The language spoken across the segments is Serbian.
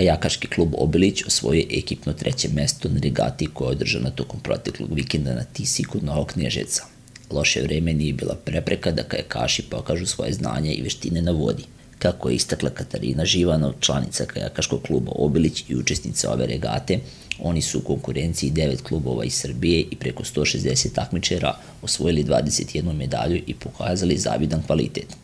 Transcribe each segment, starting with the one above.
Kajakaški klub Obilić osvojio je ekipno 3. mesto na regati koja je održana tokom proteklog vikenda na Tisi kod Novog Kneževca. Loše vreme nije bila prepreka da kajakaši pokažu svoje znanje i veštine na vodi. Kako je istakla Katarina Živanov, članica Kajakaškog kluba Obilić i učesnica ove regate, oni su u konkurenciji 9 klubova iz Srbije i preko 160 takmičara osvojili 21 medalju i pokazali zavidan kvalitet.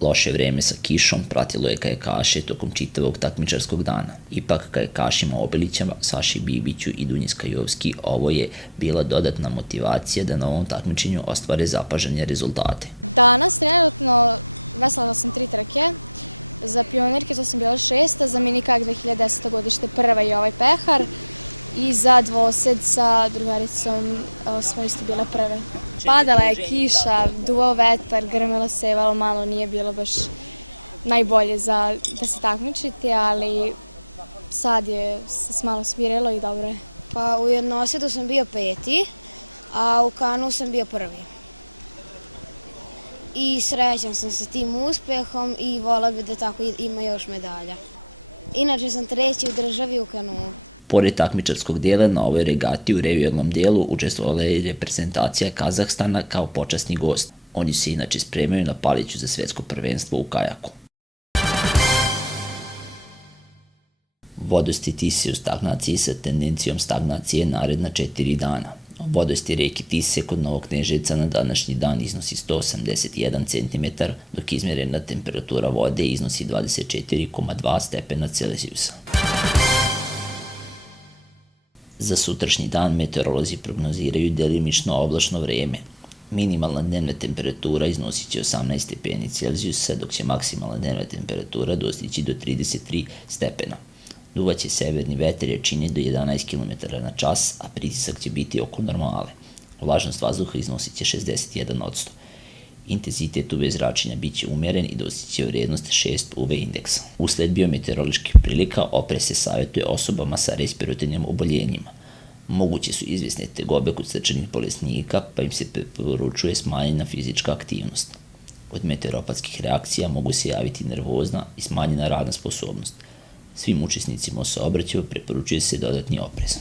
Loše vreme sa kišom pratilo je kajakaše tokom čitavog takmičarskog dana. Ipak kajakašima Obilića, Saši Bibiću i Dunji Skajovski ovo je bila dodatna motivacija da na ovom takmičenju ostvare zapažene rezultate. Pored takmičarskog dela, na ovoj regati u revijalnom delu učestvovala je reprezentacija Kazahstana kao počasni gost. Oni se inače spremaju na Paliću za svetsko prvenstvo u kajaku. Vodosti Tise u stagnaciji sa tendencijom stagnacije naredna 4 dana. Vodosti reke Tise kod Novog Kneževca na današnji dan iznosi 181 cm, dok izmjerena temperatura vode iznosi 24,2 stepena Celzijusa. Za sutrašnji dan meteorolozi prognoziraju delimično oblačno vreme. Minimalna dnevna temperatura iznosit će 18 stepeni Celzijusa, dok će maksimalna dnevna temperatura dostići do 33 stepena. Duvaće severni vetar jačine do 11 km na čas, a pritisak će biti oko normale. Vlažnost vazduha iznosit će 61%. Intenzitet UV zračenja bit će umjeren i dostići će vrednost 6 UV indeksa. Usled biometeoroloških prilika oprez se savjetuje osobama sa respiratornim oboljenjima. Moguće su izvjesne tegobe kod srčanih bolesnika, pa im se preporučuje smanjena fizička aktivnost. Od meteoropatskih reakcija mogu se javiti nervozna i smanjena radna sposobnost. Svim učesnicima u saobraćaju preporučuje se dodatni oprez.